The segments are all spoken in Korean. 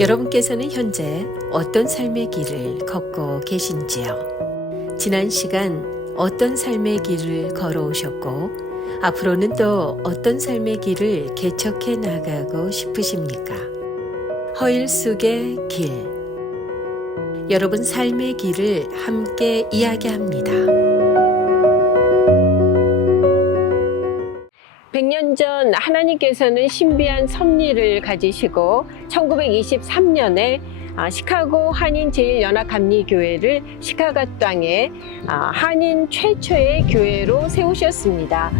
여러분께서는 현재 어떤 삶의 길을 걷고 계신지요? 지난 시간 어떤 삶의 길을 걸어오셨고 앞으로는 또 어떤 삶의 길을 개척해 나가고 싶으십니까? 허일 속의 길. 여러분 삶의 길을 함께 이야기합니다. 100년 전 하나님께서는 신비한 섭리를 가지시고 1923년에 시카고 한인 제일연합감리교회를 시카고 땅에 한인 최초의 교회로 세우셨습니다.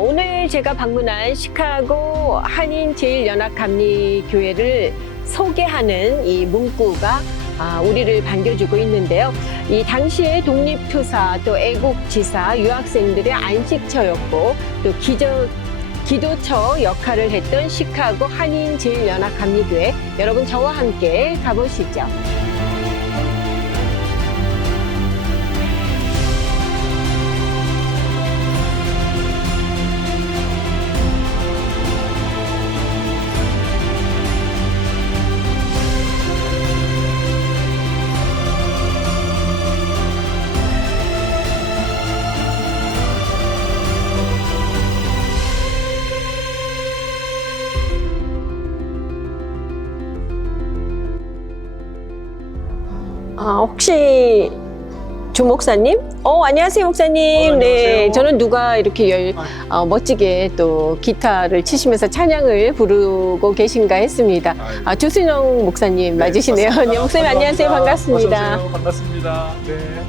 오늘 제가 방문한 시카고 한인 제일연합감리교회를 소개하는 이 문구가 우리를 반겨주고 있는데요. 이 당시에 독립투사, 또 애국지사, 유학생들의 안식처였고 또 기도처 역할을 했던 시카고 한인 제일연합감리교회, 여러분 저와 함께 가보시죠. 혹시 조 목사님? 안녕하세요, 목사님. 안녕하세요. 네, 저는 누가 이렇게 멋지게 또 기타를 치시면서 찬양을 부르고 계신가 했습니다. 조순영 목사님 네, 맞으시네요. 맞습니다. 네, 목사님 안녕하세요. 반갑습니다. 어서 오세요. 반갑습니다. 네.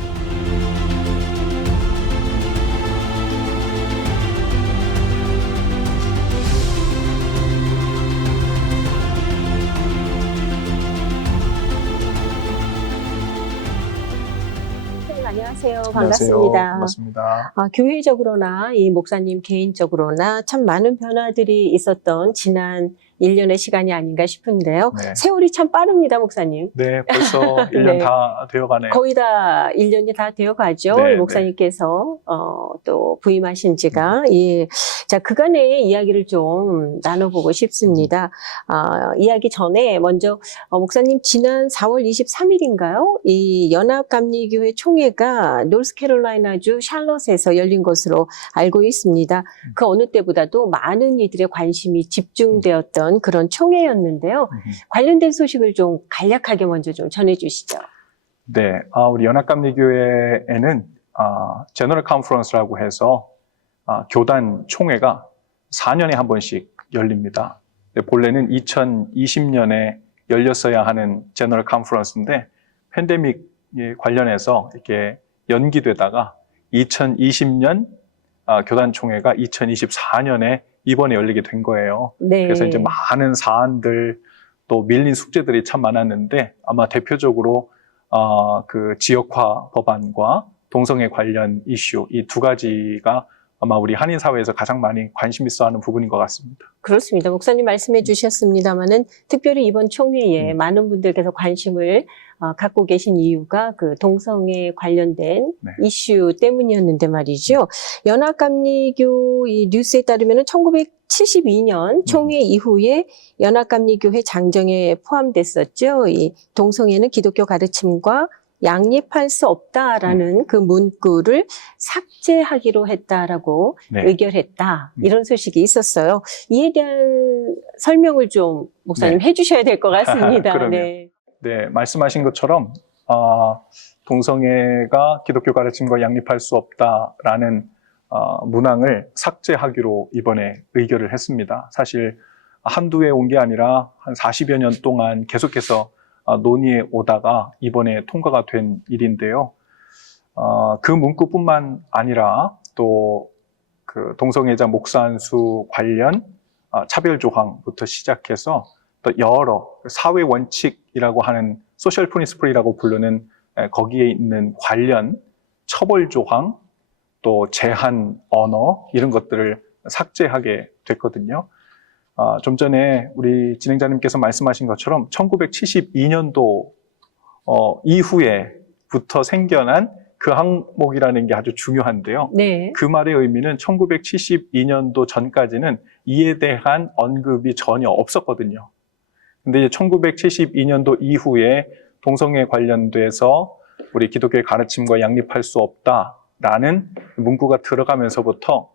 안녕하세요. 안녕하세요. 반갑습니다. 반갑습니다. 교회적으로나 이 목사님 개인적으로나 참 많은 변화들이 있었던 지난 1년의 시간이 아닌가 싶은데요. 네. 세월이 참 빠릅니다, 목사님. 네, 벌써 1년 네. 다 되어가네요. 거의 다 1년이 다 되어 가죠. 네, 목사님께서 또 부임하신 지가. 예. 자, 그간의 이야기를 좀 나눠보고 싶습니다. 이야기 전에 먼저 목사님 지난 4월 23일인가요? 이 연합감리교회 총회가 노스캐롤라이나주 샬럿에서 열린 것으로 알고 있습니다. 그 어느 때보다도 많은 이들의 관심이 집중되었던 그런 총회였는데요. 관련된 소식을 좀 간략하게 먼저 좀 전해주시죠. 네, 우리 연합감리교회에는 제너럴 컨퍼런스라고 해서 교단 총회가 4년에 한 번씩 열립니다. 본래는 2020년에 열렸어야 하는 제너럴 컨퍼런스인데 팬데믹에 관련해서 이렇게 연기되다가 2020년 교단 총회가 2024년에 이번에 열리게 된 거예요. 네. 그래서 이제 많은 사안들 또 밀린 숙제들이 참 많았는데 아마 대표적으로 그 지역화 법안과 동성애 관련 이슈 이 두 가지가 아마 우리 한인 사회에서 가장 많이 관심 있어 하는 부분인 것 같습니다. 그렇습니다. 목사님 말씀해 주셨습니다마는 특별히 이번 총회에 많은 분들께서 관심을 갖고 계신 이유가 그 동성애 관련된 네. 이슈 때문이었는데 말이죠. 연합감리교 이 뉴스에 따르면 1972년 총회 이후에 연합감리교회 장정에 포함됐었죠. 이 동성애는 기독교 가르침과 양립할 수 없다라는 그 문구를 삭제하기로 했다라고 네. 의결했다. 이런 소식이 있었어요. 이에 대한 설명을 좀 목사님 해주셔야 될 것 같습니다. 그러면. 네. 네, 말씀하신 것처럼 동성애가 기독교 가르침과 양립할 수 없다라는 문항을 삭제하기로 이번에 의결을 했습니다. 사실 한두 해 온 게 아니라 한 40여 년 동안 계속해서 논의해 오다가 이번에 통과가 된 일인데요. 그 문구뿐만 아니라 또 그 동성애자 목사안수 관련 차별 조항부터 시작해서 또 여러 사회 원칙이라고 하는 소셜 프린시플이라고 부르는 거기에 있는 관련 처벌 조항 또 제한 언어 이런 것들을 삭제하게 됐거든요. 좀 전에 우리 진행자님께서 말씀하신 것처럼 1972년도 이후에부터 생겨난 그 항목이라는 게 아주 중요한데요. 네. 그 말의 의미는 1972년도 전까지는 이에 대한 언급이 전혀 없었거든요. 근데 이제 1972년도 이후에 동성애 관련돼서 우리 기독교의 가르침과 양립할 수 없다라는 문구가 들어가면서부터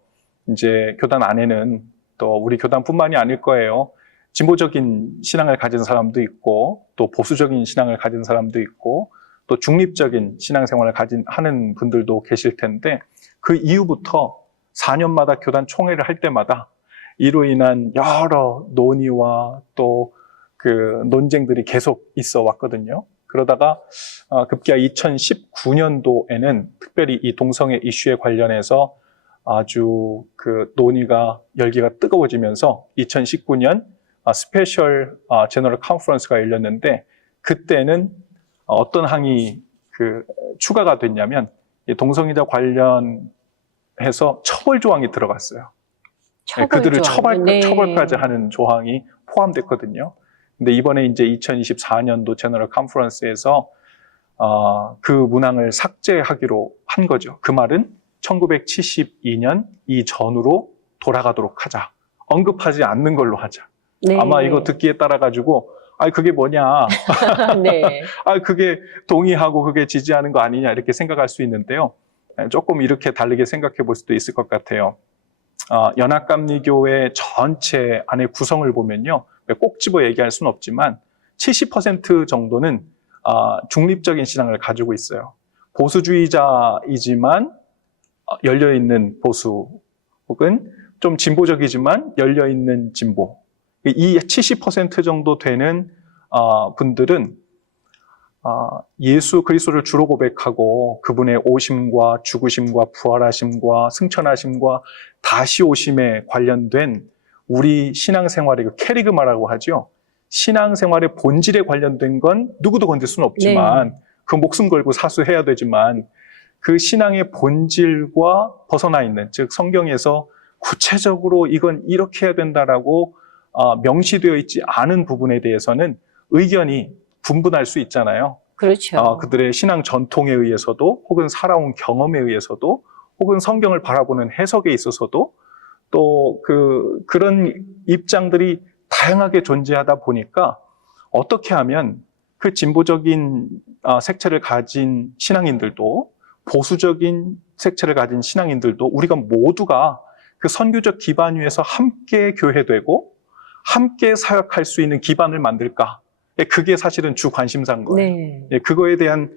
이제 교단 안에는 또 우리 교단뿐만이 아닐 거예요. 진보적인 신앙을 가진 사람도 있고 또 보수적인 신앙을 가진 사람도 있고 또 중립적인 신앙생활을 하는 분들도 계실 텐데 그 이후부터 4년마다 교단 총회를 할 때마다 이로 인한 여러 논의와 또 그 논쟁들이 계속 있어 왔거든요. 그러다가 급기야 2019년도에는 특별히 이 동성애 이슈에 관련해서 아주 그 논의가 열기가 뜨거워지면서 2019년 스페셜 제너럴 컨퍼런스가 열렸는데 그때는 어떤 항이 추가가 됐냐면 동성애자 관련해서 처벌 조항이 들어갔어요. 그들을 처벌까지 하는 조항이 포함됐거든요. 근데 이번에 이제 2024년도 제너럴 컨퍼런스에서 그 문항을 삭제하기로 한 거죠. 그 말은 1972년 이전으로 돌아가도록 하자. 언급하지 않는 걸로 하자. 네. 아마 이거 듣기에 따라 가지고 그게 뭐냐. 네. 그게 동의하고 그게 지지하는 거 아니냐 이렇게 생각할 수 있는데요. 조금 이렇게 다르게 생각해 볼 수도 있을 것 같아요. 연합감리교회 전체 안의 구성을 보면요. 꼭 집어 얘기할 수는 없지만 70% 정도는 중립적인 신앙을 가지고 있어요. 보수주의자이지만 열려있는 보수 혹은 좀 진보적이지만 열려있는 진보. 이 70% 정도 되는 분들은 예수 그리스도를 주로 고백하고 그분의 오심과 죽으심과 부활하심과 승천하심과 다시 오심에 관련된 우리 신앙생활의 그 캐리그마라고 하죠. 신앙생활의 본질에 관련된 건 누구도 건들 수는 없지만 네. 그 목숨 걸고 사수해야 되지만 그 신앙의 본질과 벗어나 있는, 즉 성경에서 구체적으로 이건 이렇게 해야 된다라고 명시되어 있지 않은 부분에 대해서는 의견이 분분할 수 있잖아요. 그렇죠. 그들의 신앙 전통에 의해서도 혹은 살아온 경험에 의해서도 혹은 성경을 바라보는 해석에 있어서도 또 그런 입장들이 다양하게 존재하다 보니까 어떻게 하면 그 진보적인 색채를 가진 신앙인들도 보수적인 색채를 가진 신앙인들도 우리가 모두가 그 선교적 기반 위에서 함께 교회되고 함께 사역할 수 있는 기반을 만들까? 그게 사실은 주 관심사인 거예요. 네. 그거에 대한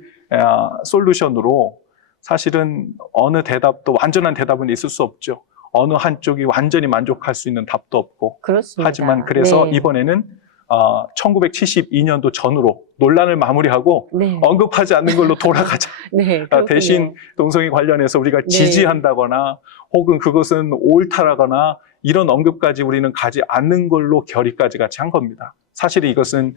솔루션으로 사실은 어느 대답도 완전한 대답은 있을 수 없죠. 어느 한쪽이 완전히 만족할 수 있는 답도 없고. 그렇습니다. 하지만 그래서 네. 이번에는 1972년도 전으로 논란을 마무리하고 네. 언급하지 않는 걸로 돌아가자. 네, 대신 동성애 관련해서 우리가 네. 지지한다거나 혹은 그것은 옳다라거나 이런 언급까지 우리는 가지 않는 걸로 결의까지 같이 한 겁니다. 사실 이것은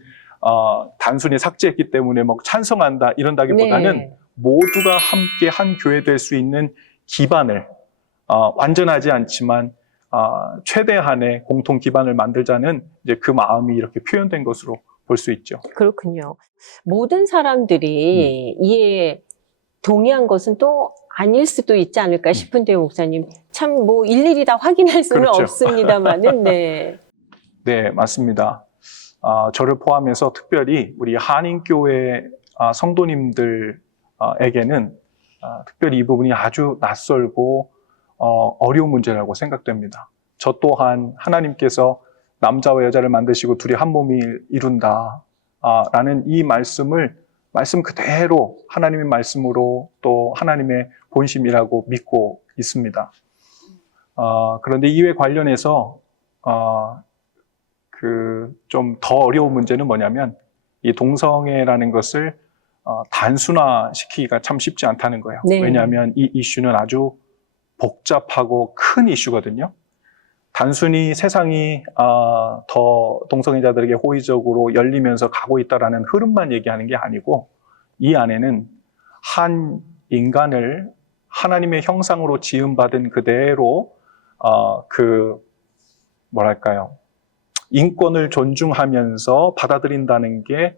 단순히 삭제했기 때문에 찬성한다 이런다기보다는 네. 모두가 함께 한 교회 될 수 있는 기반을 완전하지 않지만 최대한의 공통 기반을 만들자는 이제 그 마음이 이렇게 표현된 것으로 볼 수 있죠. 그렇군요. 모든 사람들이 이에 동의한 것은 또 아닐 수도 있지 않을까 싶은데요, 목사님. 참 일일이 다 확인할 수는 그렇죠. 없습니다만은 네. 네, 맞습니다. 저를 포함해서 특별히 우리 한인교회 성도님들에게는 특별히 이 부분이 아주 낯설고 어려운 문제라고 생각됩니다. 저 또한 하나님께서 남자와 여자를 만드시고 둘이 한 몸이 이룬다 라는 이 말씀 그대로 하나님의 말씀으로 또 하나님의 본심이라고 믿고 있습니다. 그런데 이에 관련해서 좀 더 어려운 문제는 뭐냐면 이 동성애라는 것을 단순화시키기가 참 쉽지 않다는 거예요. 네. 왜냐하면 이 이슈는 아주 복잡하고 큰 이슈거든요. 단순히 세상이 더 동성애자들에게 호의적으로 열리면서 가고 있다라는 흐름만 얘기하는 게 아니고 이 안에는 한 인간을 하나님의 형상으로 지음받은 그대로 인권을 존중하면서 받아들인다는 게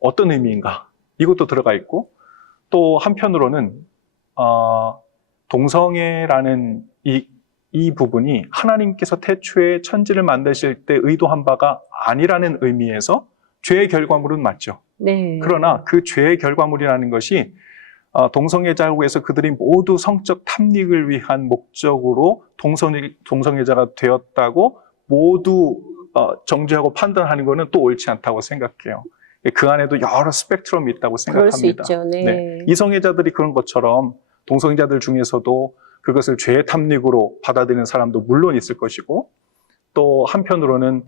어떤 의미인가 이것도 들어가 있고 또 한편으로는 동성애라는 이 부분이 하나님께서 태초에 천지를 만드실 때 의도한 바가 아니라는 의미에서 죄의 결과물은 맞죠. 네. 그러나 그 죄의 결과물이라는 것이 동성애자라고 해서 그들이 모두 성적 탐닉을 위한 목적으로 동성애자가 되었다고 모두 정죄하고 판단하는 것은 또 옳지 않다고 생각해요. 그 안에도 여러 스펙트럼이 있다고 그럴 수 생각합니다. 있죠. 네. 네. 이성애자들이 그런 것처럼 동성애자들 중에서도 그것을 죄의 탐닉으로 받아들이는 사람도 물론 있을 것이고, 또 한편으로는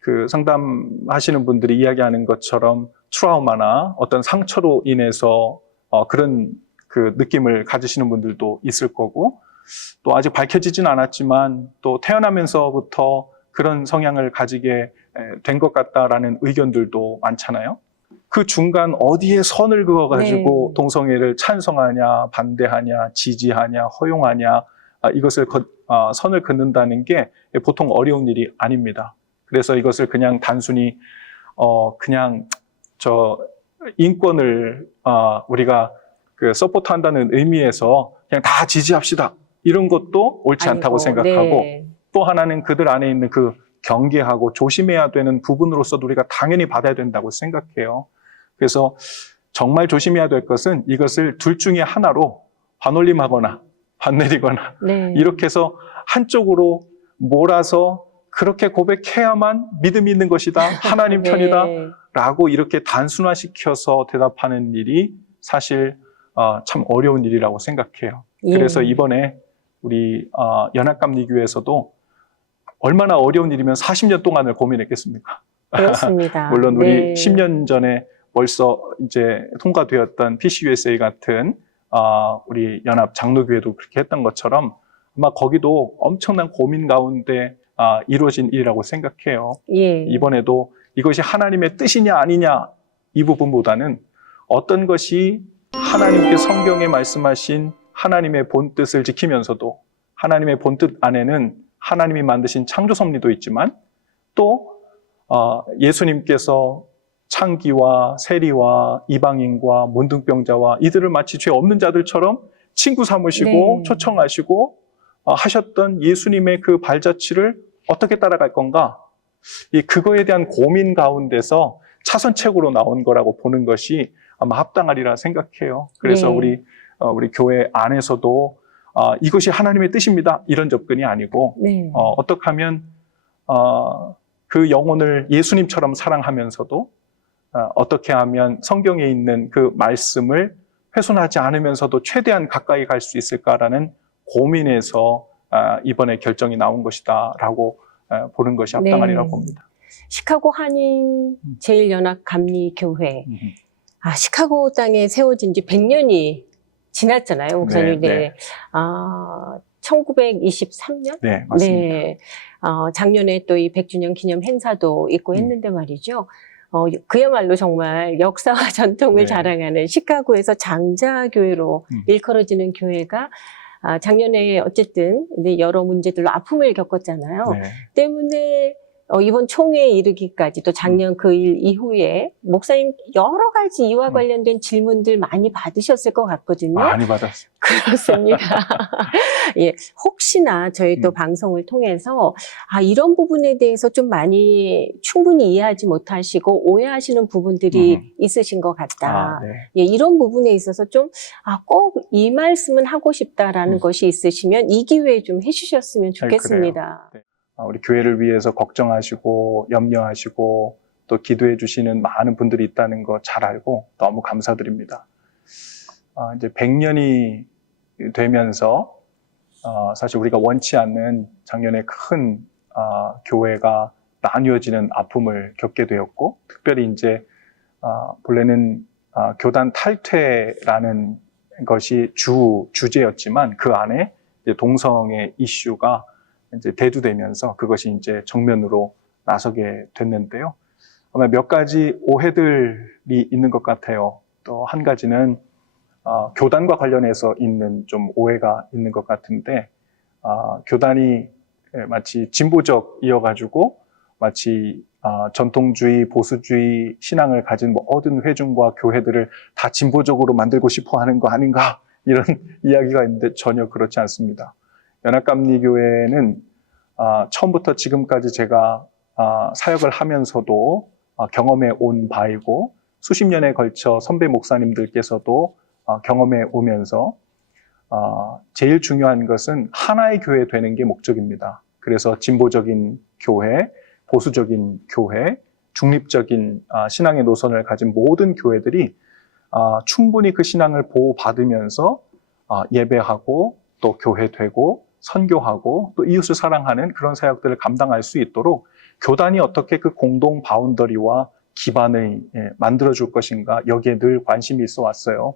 그 상담하시는 분들이 이야기하는 것처럼 트라우마나 어떤 상처로 인해서 그런 그 느낌을 가지시는 분들도 있을 거고, 또 아직 밝혀지진 않았지만 또 태어나면서부터 그런 성향을 가지게 된 것 같다라는 의견들도 많잖아요. 그 중간 어디에 선을 그어가지고 네. 동성애를 찬성하냐, 반대하냐, 지지하냐, 허용하냐, 이것을 선을 긋는다는 게 보통 어려운 일이 아닙니다. 그래서 이것을 그냥 단순히 그냥 인권을 우리가 그 서포트한다는 의미에서 그냥 다 지지합시다, 이런 것도 옳지 않다고 생각하고, 네. 또 하나는 그들 안에 있는 그 경계하고 조심해야 되는 부분으로서도 우리가 당연히 받아야 된다고 생각해요. 그래서 정말 조심해야 될 것은 이것을 둘 중에 하나로 반올림하거나 반내리거나 네. 이렇게 해서 한쪽으로 몰아서 그렇게 고백해야만 믿음이 있는 것이다, 하나님 편이다 네. 라고 이렇게 단순화시켜서 대답하는 일이 사실 참 어려운 일이라고 생각해요. 예. 그래서 이번에 우리 연합감리교회에서도 얼마나 어려운 일이면 40년 동안을 고민했겠습니까? 그렇습니다. 물론 우리 네. 10년 전에 벌써 이제 통과되었던 PCUSA 같은 우리 연합 장로교회도 그렇게 했던 것처럼 아마 거기도 엄청난 고민 가운데 이루어진 일이라고 생각해요. 예. 이번에도 이것이 하나님의 뜻이냐 아니냐 이 부분보다는 어떤 것이 하나님께 성경에 말씀하신 하나님의 본뜻을 지키면서도 하나님의 본뜻 안에는 하나님이 만드신 창조 섭리도 있지만 또 예수님께서 창기와 세리와 이방인과 문둥병자와 이들을 마치 죄 없는 자들처럼 친구 삼으시고 네. 초청하시고 하셨던 예수님의 그 발자취를 어떻게 따라갈 건가? 그거에 대한 고민 가운데서 차선책으로 나온 거라고 보는 것이 아마 합당하리라 생각해요. 그래서 네. 우리 교회 안에서도 이것이 하나님의 뜻입니다, 이런 접근이 아니고 네. 어떻게 하면 그 영혼을 예수님처럼 사랑하면서도 어떻게 하면 성경에 있는 그 말씀을 훼손하지 않으면서도 최대한 가까이 갈 수 있을까라는 고민에서 이번에 결정이 나온 것이다라고 보는 것이 합당하리라고 네. 봅니다. 시카고 한인 제일연합감리교회. 시카고 땅에 세워진 지 100년이 지났잖아요, 목사님. 네, 네. 네. 1923년? 네, 맞습니다. 네. 작년에 또 이 100주년 기념 행사도 있고 했는데 말이죠. 그야말로 정말 역사와 전통을 네. 자랑하는 시카고에서 장자교회로 일컬어지는 교회가 작년에 어쨌든 여러 문제들로 아픔을 겪었잖아요. 네. 때문에 이번 총회에 이르기까지 또 작년 그 일 이후에 목사님 여러 가지 이와 관련된 질문들 많이 받으셨을 것 같거든요. 많이 받았어요. 그렇습니다. 예, 혹시나 저희 또 방송을 통해서 이런 부분에 대해서 좀 많이 충분히 이해하지 못하시고 오해하시는 부분들이 있으신 것 같다. 네. 예, 이런 부분에 있어서 좀 꼭 이 말씀은 하고 싶다라는 것이 있으시면 이 기회에 좀 해주셨으면 좋겠습니다. 네. 우리 교회를 위해서 걱정하시고 염려하시고 또 기도해 주시는 많은 분들이 있다는 거 잘 알고 너무 감사드립니다. 이제 100년이 되면서 사실 우리가 원치 않는 작년에 큰 교회가 나뉘어지는 아픔을 겪게 되었고, 특별히 이제 본래는 교단 탈퇴라는 것이 주제였지만 그 안에 이제 동성애 이슈가 이제 대두되면서 그것이 이제 정면으로 나서게 됐는데요. 아마 몇 가지 오해들이 있는 것 같아요. 또 한 가지는 교단과 관련해서 있는 좀 오해가 있는 것 같은데, 교단이 마치 진보적이어가지고 마치 전통주의, 보수주의 신앙을 가진 모든 회중과 교회들을 다 진보적으로 만들고 싶어 하는 거 아닌가, 이런 이야기가 있는데 전혀 그렇지 않습니다. 연합감리교회는 처음부터 지금까지 제가 사역을 하면서도 경험해 온 바이고 수십 년에 걸쳐 선배 목사님들께서도 경험해 오면서 제일 중요한 것은 하나의 교회 되는 게 목적입니다. 그래서 진보적인 교회, 보수적인 교회, 중립적인 신앙의 노선을 가진 모든 교회들이 충분히 그 신앙을 보호받으면서 예배하고 또 교회되고 선교하고 또 이웃을 사랑하는 그런 사역들을 감당할 수 있도록 교단이 어떻게 그 공동 바운더리와 기반을 만들어줄 것인가 여기에 늘 관심이 있어 왔어요.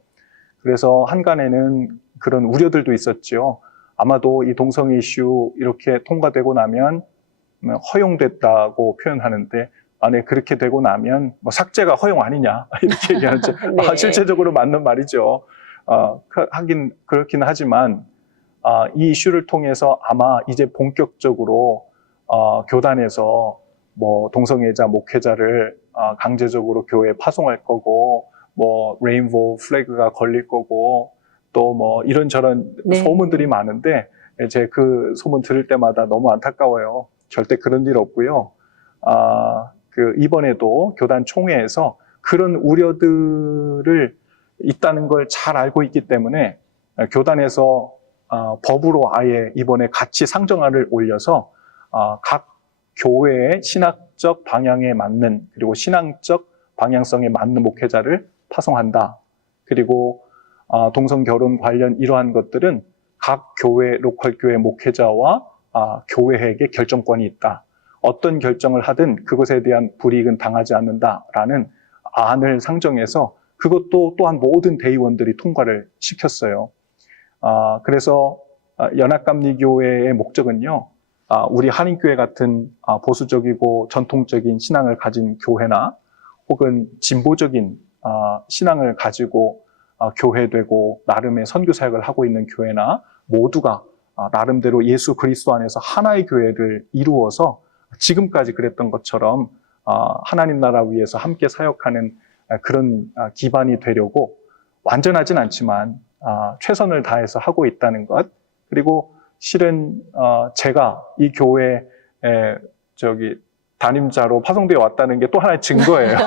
그래서 한간에는 그런 우려들도 있었죠. 아마도 이 동성애 이슈 이렇게 통과되고 나면 허용됐다고 표현하는데 네, 그렇게 되고 나면 뭐 삭제가 허용 아니냐 이렇게 얘기하는데 네. 실제적으로 맞는 말이죠. 하긴 그렇긴 하지만 이 이슈를 통해서 아마 이제 본격적으로 교단에서 뭐 동성애자 목회자를 강제적으로 교회에 파송할 거고 뭐 레인보우 플래그가 걸릴 거고 또 뭐 이런저런 네. 소문들이 많은데 제 그 소문 들을 때마다 너무 안타까워요. 절대 그런 일 없고요. 이번에도 교단 총회에서 그런 우려들을 있다는 걸 잘 알고 있기 때문에 교단에서 법으로 아예 이번에 같이 상정안을 올려서 각 교회의 신학적 방향에 맞는 그리고 신앙적 방향성에 맞는 목회자를 파송한다. 그리고 동성 결혼 관련 이러한 것들은 각 교회, 로컬 교회 목회자와 교회에게 결정권이 있다. 어떤 결정을 하든 그것에 대한 불이익은 당하지 않는다라는 안을 상정해서 그것도 또한 모든 대의원들이 통과를 시켰어요. 그래서 연합감리교회의 목적은요, 우리 한인교회 같은 보수적이고 전통적인 신앙을 가진 교회나 혹은 진보적인 신앙을 가지고 교회되고 나름의 선교 사역을 하고 있는 교회나 모두가 나름대로 예수 그리스도 안에서 하나의 교회를 이루어서 지금까지 그랬던 것처럼 하나님 나라 위해서 함께 사역하는 그런 기반이 되려고 완전하진 않지만 최선을 다해서 하고 있다는 것. 그리고 실은 제가 이 교회에 담임자로 파송되어 왔다는 게 또 하나의 증거예요.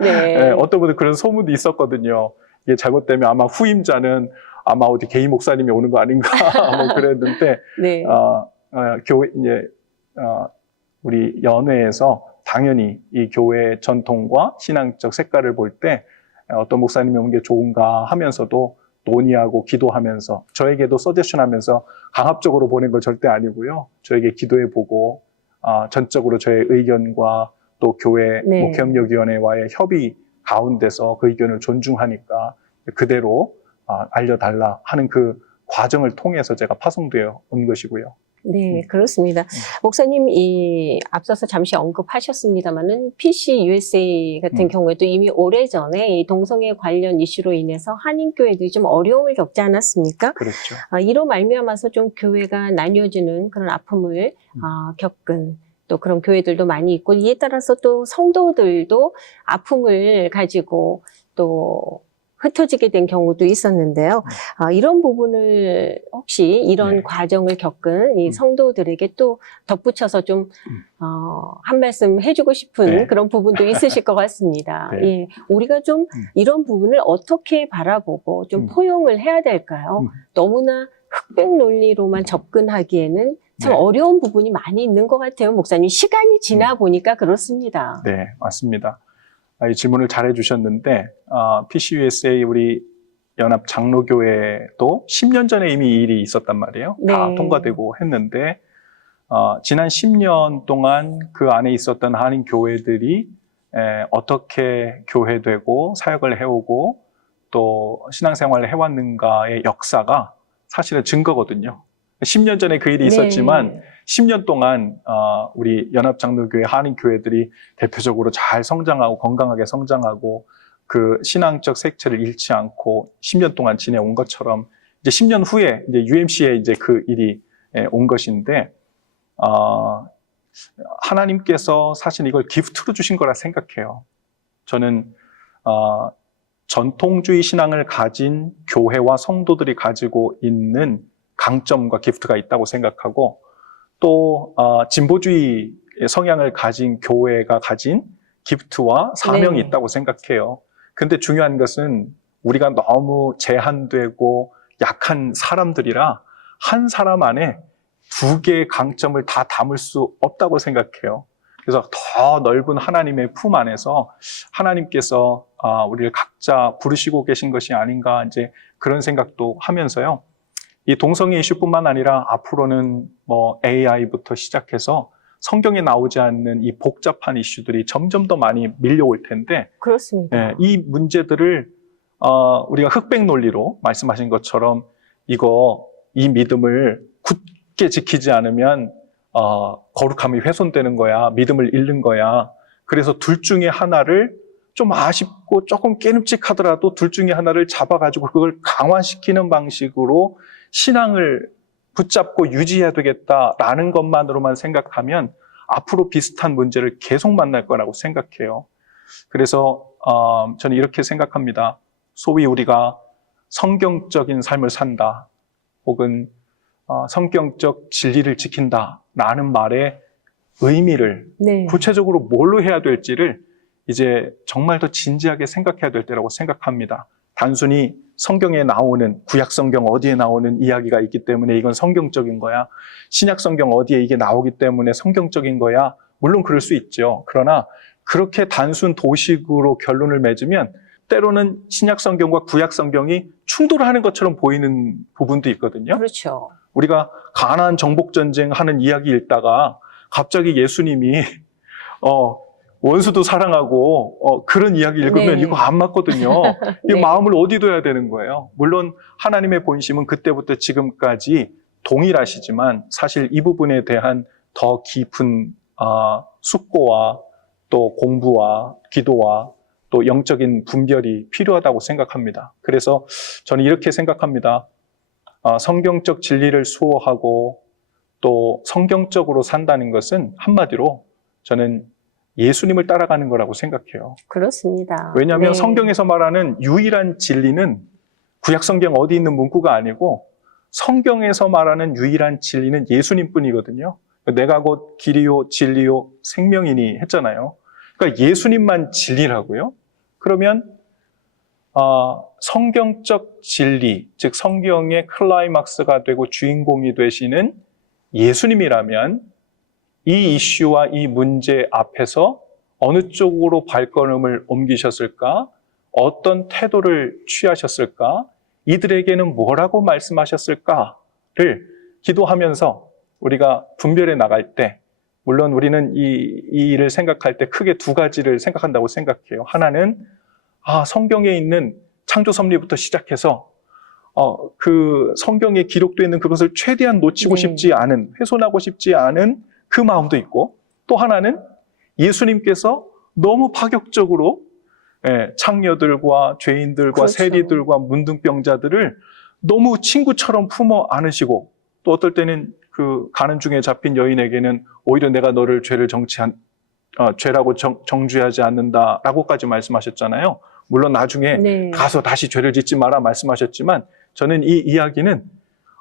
네. 어떤 분들 그런 소문도 있었거든요. 이게 잘못되면 아마 후임자는 아마 어디 개인 목사님이 오는 거 아닌가 뭐 그랬는데 네. 교회 이제 우리 연회에서 당연히 이 교회의 전통과 신앙적 색깔을 볼 때 어떤 목사님이 오는 게 좋은가 하면서도 논의하고 기도하면서 저에게도 서제션하면서 강압적으로 보낸 건 절대 아니고요. 저에게 기도해보고 전적으로 저의 의견과 또 교회 네. 목회협력위원회와의 협의 가운데서 그 의견을 존중하니까 그대로 알려달라 하는 그 과정을 통해서 제가 파송되어 온 것이고요. 네, 그렇습니다. 목사님, 앞서서 잠시 언급하셨습니다만은 PC USA 같은 경우에도 이미 오래전에 이 동성애 관련 이슈로 인해서 한인교회들이 좀 어려움을 겪지 않았습니까? 그렇죠. 이로 말미암아서 좀 교회가 나뉘어지는 그런 아픔을 겪은 또 그런 교회들도 많이 있고 이에 따라서 또 성도들도 아픔을 가지고 또 흩어지게 된 경우도 있었는데요. 이런 부분을 혹시 이런 네. 과정을 겪은 이 성도들에게 또 덧붙여서 좀 한 말씀 해주고 싶은 네. 그런 부분도 있으실 것 같습니다. 네. 예, 우리가 좀 이런 부분을 어떻게 바라보고 좀 포용을 해야 될까요? 너무나 흑백 논리로만 접근하기에는 참 네. 어려운 부분이 많이 있는 것 같아요, 목사님. 시간이 지나 보니까 그렇습니다. 네, 맞습니다. 이 질문을 잘 해주셨는데 PCUSA 우리 연합 장로교회도 10년 전에 이미 이 일이 있었단 말이에요. 네. 다 통과되고 했는데 지난 10년 동안 그 안에 있었던 한인 교회들이 어떻게 교회되고 사역을 해오고 또 신앙생활을 해왔는가의 역사가 사실은 증거거든요. 10년 전에 그 일이 있었지만 네. 10년 동안 우리 연합장로교회 한인교회들이 대표적으로 잘 성장하고 건강하게 성장하고 그 신앙적 색채를 잃지 않고 10년 동안 지내온 것처럼 이제 10년 후에 이제 UMC에 이제 그 일이 온 것인데 하나님께서 사실 이걸 기프트로 주신 거라 생각해요. 저는 전통주의 신앙을 가진 교회와 성도들이 가지고 있는 강점과 기프트가 있다고 생각하고 또 진보주의 성향을 가진 교회가 가진 기프트와 사명이 네. 있다고 생각해요. 근데 중요한 것은 우리가 너무 제한되고 약한 사람들이라 한 사람 안에 두 개의 강점을 다 담을 수 없다고 생각해요. 그래서 더 넓은 하나님의 품 안에서 하나님께서 우리를 각자 부르시고 계신 것이 아닌가 이제 그런 생각도 하면서요. 이 동성애 이슈뿐만 아니라 앞으로는 뭐 AI부터 시작해서 성경에 나오지 않는 이 복잡한 이슈들이 점점 더 많이 밀려올 텐데 그렇습니다. 이 문제들을 우리가 흑백 논리로 말씀하신 것처럼 이 믿음을 굳게 지키지 않으면 거룩함이 훼손되는 거야. 믿음을 잃는 거야. 그래서 둘 중에 하나를 좀 아쉽고 조금 깨름직하더라도 둘 중에 하나를 잡아가지고 그걸 강화시키는 방식으로 신앙을 붙잡고 유지해야 되겠다라는 것만으로만 생각하면 앞으로 비슷한 문제를 계속 만날 거라고 생각해요. 그래서 저는 이렇게 생각합니다. 소위 우리가 성경적인 삶을 산다 혹은 성경적 진리를 지킨다라는 말의 의미를 네. 구체적으로 뭘로 해야 될지를 이제 정말 더 진지하게 생각해야 될 때라고 생각합니다. 단순히 성경에 나오는 구약 성경 어디에 나오는 이야기가 있기 때문에 이건 성경적인 거야. 신약 성경 어디에 이게 나오기 때문에 성경적인 거야. 물론 그럴 수 있죠. 그러나 그렇게 단순 도식으로 결론을 맺으면 때로는 신약 성경과 구약 성경이 충돌하는 것처럼 보이는 부분도 있거든요. 그렇죠. 우리가 가나안 정복 전쟁 하는 이야기 읽다가 갑자기 예수님이 원수도 사랑하고 그런 이야기 읽으면 네. 이거 안 맞거든요. 이 네. 마음을 어디 둬야 되는 거예요. 물론 하나님의 본심은 그때부터 지금까지 동일하시지만 사실 이 부분에 대한 더 깊은 숙고와 또 공부와 기도와 또 영적인 분별이 필요하다고 생각합니다. 그래서 저는 이렇게 생각합니다. 성경적 진리를 수호하고 또 성경적으로 산다는 것은 한마디로 저는 예수님을 따라가는 거라고 생각해요. 그렇습니다. 왜냐하면 네. 성경에서 말하는 유일한 진리는 구약 성경 어디 있는 문구가 아니고 성경에서 말하는 유일한 진리는 예수님뿐이거든요. 내가 곧 길이요 진리요 생명이니 했잖아요. 그러니까 예수님만 진리라고요. 그러면 성경적 진리, 즉 성경의 클라이막스가 되고 주인공이 되시는 예수님이라면 이 이슈와 이 문제 앞에서 어느 쪽으로 발걸음을 옮기셨을까? 어떤 태도를 취하셨을까? 이들에게는 뭐라고 말씀하셨을까를 기도하면서 우리가 분별해 나갈 때, 물론 우리는 이 일을 생각할 때 크게 두 가지를 생각한다고 생각해요. 하나는 성경에 있는 창조 섭리부터 시작해서 그 성경에 기록되어 있는 그것을 최대한 놓치고 네. 싶지 않은, 훼손하고 싶지 않은 그 마음도 있고, 또 하나는 예수님께서 너무 파격적으로 창녀들과 죄인들과 그렇죠. 세리들과 문둥병자들을 너무 친구처럼 품어 안으시고, 또 어떨 때는 그 가는 중에 잡힌 여인에게는 오히려 내가 너를 죄라고 정죄하지 않는다라고까지 말씀하셨잖아요. 물론 나중에 네. 가서 다시 죄를 짓지 마라 말씀하셨지만, 저는 이 이야기는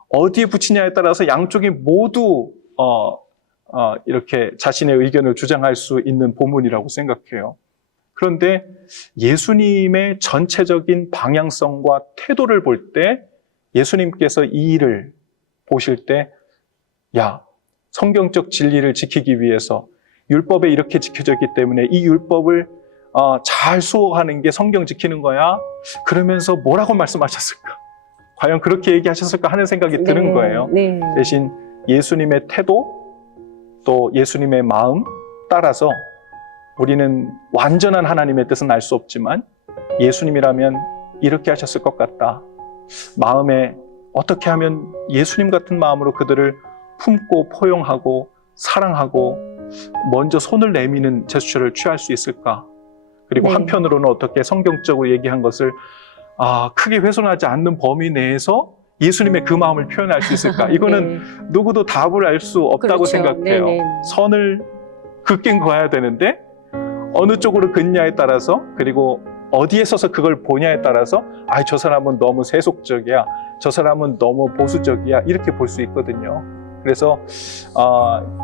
어디에 붙이냐에 따라서 양쪽이 모두 이렇게 자신의 의견을 주장할 수 있는 본문이라고 생각해요. 그런데 예수님의 전체적인 방향성과 태도를 볼 때 예수님께서 이 일을 보실 때 성경적 진리를 지키기 위해서 율법에 이렇게 지켜져 있기 때문에 이 율법을 잘 수호하는 게 성경 지키는 거야. 그러면서 뭐라고 말씀하셨을까? 과연 그렇게 얘기하셨을까 하는 생각이 드는 거예요. 네. 대신 예수님의 태도 또 예수님의 마음 따라서 우리는 완전한 하나님의 뜻은 알 수 없지만 예수님이라면 이렇게 하셨을 것 같다. 마음에 어떻게 하면 예수님 같은 마음으로 그들을 품고 포용하고 사랑하고 먼저 손을 내미는 제스처를 취할 수 있을까? 그리고 네. 한편으로는 어떻게 성경적으로 얘기한 것을 크게 훼손하지 않는 범위 내에서 예수님의 그 마음을 표현할 수 있을까? 이거는 누구도 답을 알 수 없다고 그렇죠. 생각해요. 네네. 선을 긋긴 그어야 되는데 어느 쪽으로 긋냐에 따라서, 그리고 어디에 서서 그걸 보냐에 따라서 저 사람은 너무 세속적이야, 저 사람은 너무 보수적이야, 이렇게 볼 수 있거든요. 그래서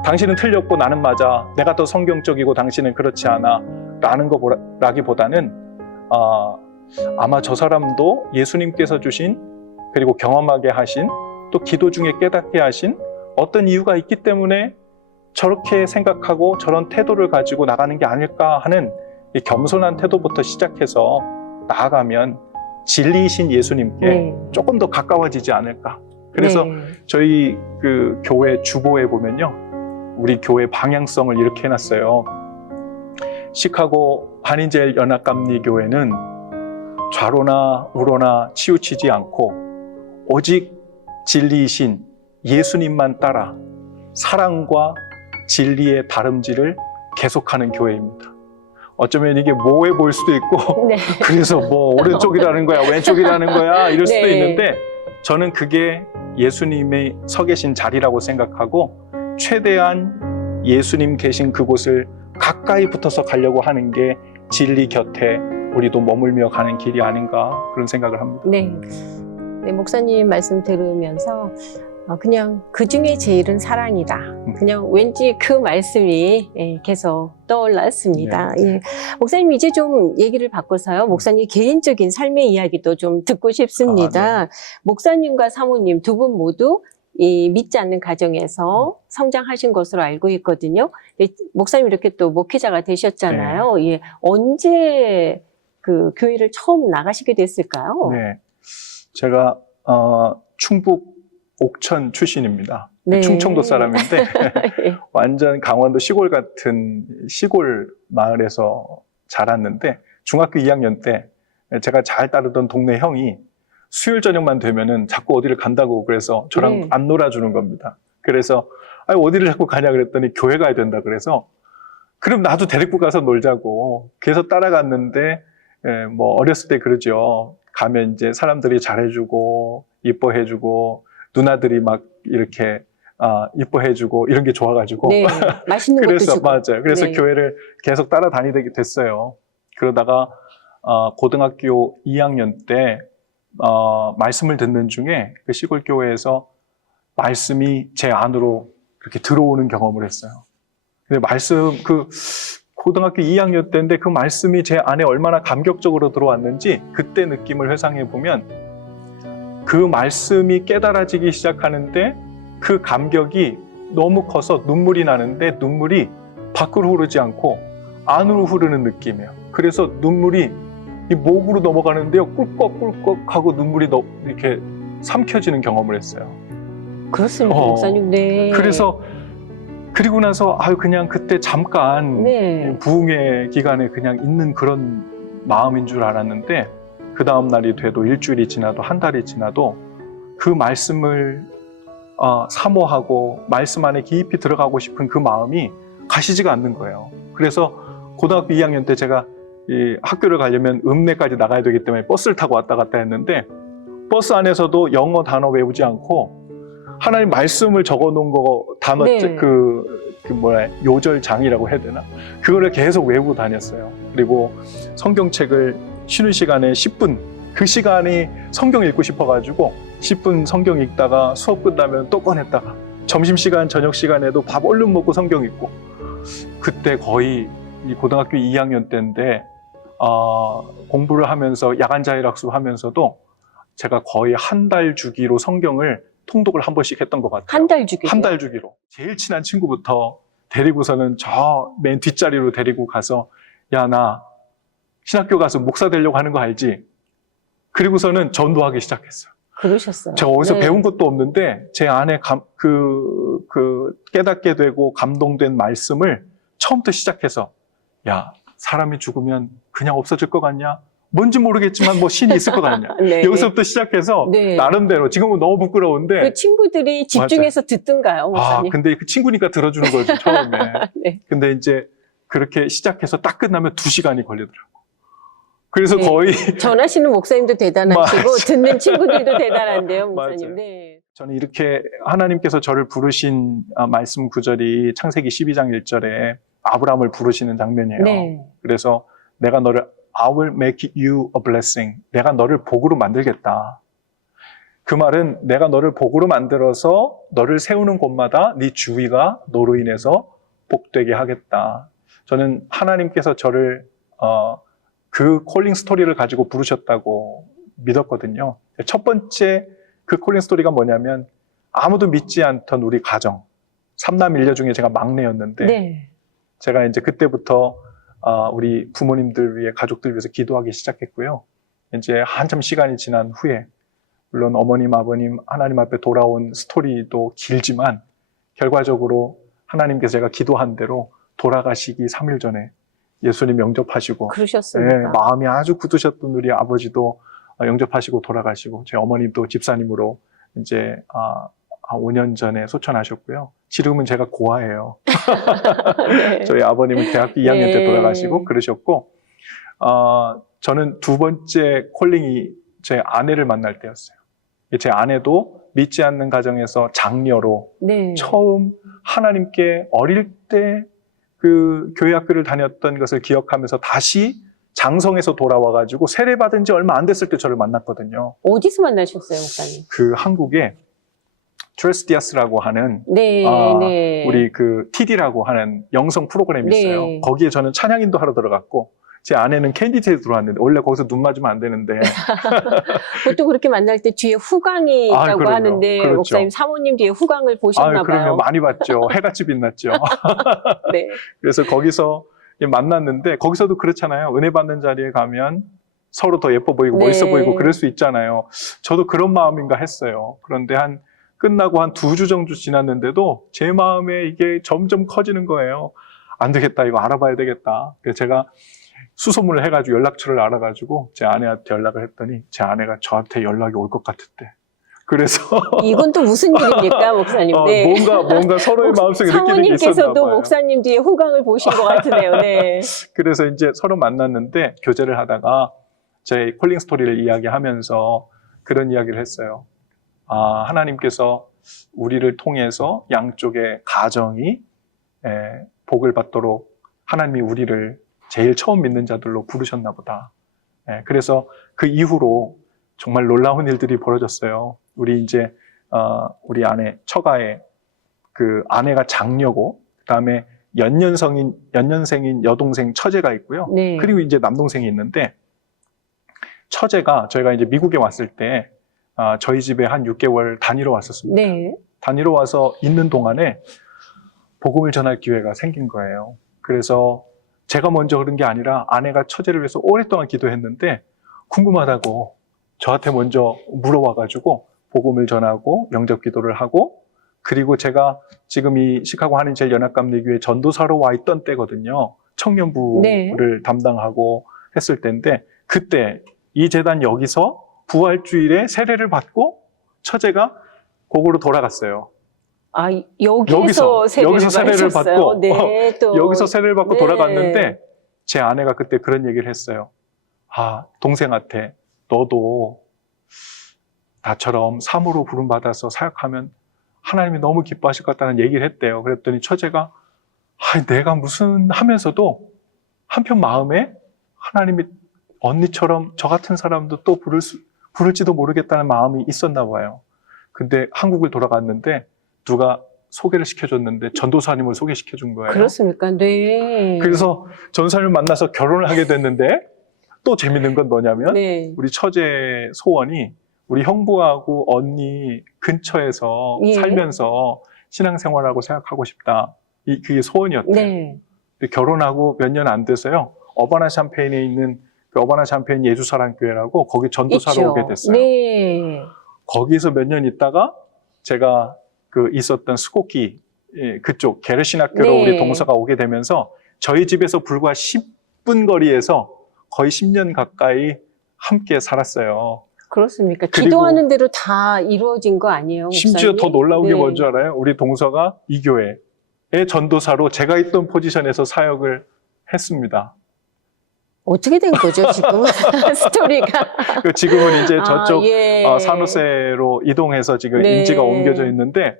당신은 틀렸고 나는 맞아, 내가 더 성경적이고 당신은 그렇지 않아, 라는 거라기보다는 아마 저 사람도 예수님께서 주신, 그리고 경험하게 하신, 또 기도 중에 깨닫게 하신 어떤 이유가 있기 때문에 저렇게 생각하고 저런 태도를 가지고 나가는 게 아닐까 하는 이 겸손한 태도부터 시작해서 나아가면 진리이신 예수님께 네. 조금 더 가까워지지 않을까. 그래서 네. 저희 그 교회 주보에 보면요, 우리 교회 방향성을 이렇게 해놨어요. 시카고 한인제일 연합감리교회는 좌로나 우로나 치우치지 않고 오직 진리이신 예수님만 따라 사랑과 진리의 다름질을 계속하는 교회입니다. 어쩌면 이게 모호해 보일 수도 있고 네. 그래서 뭐 오른쪽이라는 거야, 왼쪽이라는 거야 이럴 수도 네. 있는데, 저는 그게 예수님이 서 계신 자리라고 생각하고 최대한 예수님 계신 그곳을 가까이 붙어서 가려고 하는 게 진리 곁에 우리도 머물며 가는 길이 아닌가, 그런 생각을 합니다. 네. 네, 목사님 말씀 들으면서 그냥 그 중에 제일은 사랑이다. 그냥 왠지 그 말씀이 계속 떠올랐습니다. 예. 목사님 이제 좀 얘기를 바꿔서요. 목사님 개인적인 삶의 이야기도 좀 듣고 싶습니다. 네. 목사님과 사모님 두 분 모두 이 믿지 않는 가정에서 성장하신 것으로 알고 있거든요. 목사님 이렇게 또 목회자가 되셨잖아요. 예. 언제 그 교회를 처음 나가시게 됐을까요? 네, 제가 충북 옥천 출신입니다. 네. 충청도 사람인데 예. 완전 강원도 시골 같은 시골 마을에서 자랐는데, 중학교 2학년 때 제가 잘 따르던 동네 형이 수요일 저녁만 되면은 자꾸 어디를 간다고 그래서 저랑 네. 안 놀아주는 겁니다. 그래서 어디를 자꾸 가냐 그랬더니 교회 가야 된다 그래서, 그럼 나도 데리고 가서 놀자고. 그래서 따라갔는데 뭐 어렸을 때 그러죠. 가면 이제 사람들이 잘해주고 이뻐해주고 누나들이 막 이렇게 이뻐해주고 이런 게 좋아가지고 네, 맛있는 것도 그래서 주고. 맞아요. 그래서 네. 교회를 계속 따라다니게 됐어요. 그러다가 고등학교 2학년 때 말씀을 듣는 중에 그 시골 교회에서 말씀이 제 안으로 그렇게 들어오는 경험을 했어요. 근데 고등학교 2학년 때인데 그 말씀이 제 안에 얼마나 감격적으로 들어왔는지 그때 느낌을 회상해 보면, 그 말씀이 깨달아지기 시작하는데 그 감격이 너무 커서 눈물이 나는데 눈물이 밖으로 흐르지 않고 안으로 흐르는 느낌이에요. 그래서 눈물이 이 목으로 넘어가는데요, 꿀꺽꿀꺽 하고 눈물이 이렇게 삼켜지는 경험을 했어요. 그렇습니다, 목사님. 네. 그래서 그리고 나서 그냥 그때 잠깐 네. 부흥회 기간에 그냥 있는 그런 마음인 줄 알았는데, 그 다음 날이 돼도 일주일이 지나도 한 달이 지나도 그 말씀을 사모하고 말씀 안에 깊이 들어가고 싶은 그 마음이 가시지가 않는 거예요. 그래서 고등학교 2학년 때 제가 이 학교를 가려면 읍내까지 나가야 되기 때문에 버스를 타고 왔다 갔다 했는데, 버스 안에서도 영어 단어 외우지 않고 하나님 말씀을 적어 놓은 거 단어, 네. 요절장이라고 해야 되나? 그거를 계속 외우고 다녔어요. 그리고 성경책을 쉬는 시간에 10분, 그 시간이 성경 읽고 싶어가지고 10분 성경 읽다가 수업 끝나면 또 꺼냈다가 점심시간, 저녁시간에도 밥 얼른 먹고 성경 읽고, 그때 거의 이 고등학교 2학년 때인데 공부를 하면서 야간 자율학습 하면서도 제가 거의 한 달 주기로 성경을 통독을 한 번씩 했던 것 같아요. 한 달 주기요? 한 달 주기로. 제일 친한 친구부터 데리고서는 저 맨 뒷자리로 데리고 가서, 야, 나 신학교 가서 목사 되려고 하는 거 알지? 그리고서는 전도하기 시작했어요. 그러셨어요. 제가 어디서 네. 배운 것도 없는데 제 안에 깨닫게 되고 감동된 말씀을 처음부터 시작해서, 야, 사람이 죽으면 그냥 없어질 것 같냐? 뭔지 모르겠지만 뭐 신이 있을 것 같냐? 네. 여기서부터 시작해서 네. 나름대로, 지금은 너무 부끄러운데 그 친구들이 집중해서 듣던가요, 목사님? 근데 그 친구니까 들어주는 거죠, 처음에. 네. 근데 이제 그렇게 시작해서 딱 끝나면 2시간이 걸리더라고. 그래서 네. 거의 전하시는 목사님도 대단하시고 맞아요. 듣는 친구들도 대단한데요, 목사님. 맞아요. 네. 저는 이렇게 하나님께서 저를 부르신 말씀 구절이 창세기 12장 1절에 아브라함을 부르시는 장면이에요. 네. 그래서 내가 너를 I will make you a blessing. 내가 너를 복으로 만들겠다. 그 말은 내가 너를 복으로 만들어서 너를 세우는 곳마다 네 주위가 너로 인해서 복되게 하겠다. 저는 하나님께서 저를 그 콜링 스토리를 가지고 부르셨다고 믿었거든요. 첫 번째 그 콜링 스토리가 뭐냐면 아무도 믿지 않던 우리 가정, 3남 1녀 중에 제가 막내였는데 네. 제가 이제 그때부터 우리 부모님들 위해 가족들 위해서 기도하기 시작했고요. 이제 한참 시간이 지난 후에 물론 어머님, 아버님 하나님 앞에 돌아온 스토리도 길지만 결과적으로 하나님께서 제가 기도한 대로 돌아가시기 3일 전에 예수님 영접하시고 그러셨습니까? 네, 마음이 아주 굳으셨던 우리 아버지도 영접하시고 돌아가시고 제 어머님도 집사님으로 이제 5년 전에 소천하셨고요. 지금은 제가 고아예요. 네. 저희 아버님은 대학교 2학년 때 네. 돌아가시고 그러셨고 저는 두 번째 콜링이 제 아내를 만날 때였어요. 제 아내도 믿지 않는 가정에서 장녀로 네. 처음 하나님께 어릴 때 그 교회 학교를 다녔던 것을 기억하면서 다시 장성에서 돌아와가지고 세례받은 지 얼마 안 됐을 때 저를 만났거든요. 어디서 만나셨어요, 목사님? 그 한국에 트레스디아스라고 하는 네, 네. 우리 그 TD라고 하는 영성 프로그램이 있어요. 네. 거기에 저는 찬양인도 하러 들어갔고 제 아내는 캔디트에 들어왔는데 원래 거기서 눈 맞으면 안 되는데 보통 그렇게 만날 때 뒤에 후광이 있다고 그럼요. 하는데 그렇죠. 목사님 사모님 뒤에 후광을 보셨나 그러면 봐요. 많이 봤죠. 해같이 빛났죠. 네. 그래서 거기서 만났는데 거기서도 그렇잖아요. 은혜 받는 자리에 가면 서로 더 예뻐 보이고 네. 멋있어 보이고 그럴 수 있잖아요. 저도 그런 마음인가 했어요. 그런데 끝나고 한 2주 정도 지났는데도 제 마음에 이게 점점 커지는 거예요. 안 되겠다. 이거 알아봐야 되겠다. 그래서 제가 수소문을 해가지고 연락처를 알아가지고 제 아내한테 연락을 했더니 제 아내가 저한테 연락이 올 것 같았대. 그래서 이건 또 무슨 일입니까, 목사님? 네. 뭔가 서로의 마음속에 느끼는 게 있었나 사모님께서도 봐요. 목사님 뒤에 후광을 보신 것 같으네요. 네. 그래서 이제 서로 만났는데 교제를 하다가 제 콜링 스토리를 이야기하면서 그런 이야기를 했어요. 하나님께서 우리를 통해서 양쪽의 가정이 복을 받도록 하나님이 우리를 제일 처음 믿는 자들로 부르셨나 보다. 그래서 그 이후로 정말 놀라운 일들이 벌어졌어요. 우리 아내 처가에 그 아내가 장녀고 그다음에 연년생인 여동생 처제가 있고요. 네. 그리고 이제 남동생이 있는데 처제가 저희가 이제 미국에 왔을 때 저희 집에 한 6개월 다니러 왔었습니다. 네. 다니러 와서 있는 동안에 복음을 전할 기회가 생긴 거예요. 그래서 제가 먼저 그런 게 아니라 아내가 처제를 위해서 오랫동안 기도했는데 궁금하다고 저한테 먼저 물어와가지고 복음을 전하고 영접 기도를 하고 그리고 제가 지금 이 시카고 한인제일 연합감리교회 전도사로 와 있던 때거든요. 청년부를 네. 담당하고 했을 때인데 그때 이 재단 여기서 부활주일에 세례를 받고 처제가 거기로 돌아갔어요. 여기서 세례를 받으셨어요? 받고 네, 또. 여기서 세례를 받고 네. 돌아갔는데 제 아내가 그때 그런 얘기를 했어요. 동생한테 너도 나처럼 사모로 부름받아서 사역하면 하나님이 너무 기뻐하실 것 같다는 얘기를 했대요. 그랬더니 처제가 내가 무슨 하면서도 한편 마음에 하나님이 언니처럼 저 같은 사람도 또 부를지도 모르겠다는 마음이 있었나 봐요. 근데 한국을 돌아갔는데 누가 소개를 시켜줬는데 전도사님을 소개시켜준 거예요. 그렇습니까? 네. 그래서 전도사님을 만나서 결혼을 하게 됐는데 또 재밌는 건 뭐냐면 네. 우리 처제 소원이 우리 형부하고 언니 근처에서 예. 살면서 신앙생활하고 생각하고 싶다. 그게 소원이었대요. 네. 근데 결혼하고 몇 년 안 돼서요. 어바나 샴페인에 있는 그 어바나 샴페인 예주사랑교회라고 거기 전도사로 있죠. 오게 됐어요. 네. 거기서 몇 년 있다가 제가 그 있었던 스코키 그쪽 게르신 학교로 네. 우리 동서가 오게 되면서 저희 집에서 불과 10분 거리에서 거의 10년 가까이 함께 살았어요. 그렇습니까? 그리고 기도하는 대로 다 이루어진 거 아니에요? 심지어 목사님? 더 놀라운 게 네. 뭔지 알아요? 우리 동서가 이 교회의 전도사로 제가 있던 포지션에서 사역을 했습니다. 어떻게 된 거죠, 지금? 스토리가. 지금은 이제 저쪽 예. 산호세로 이동해서 지금 네. 임지가 옮겨져 있는데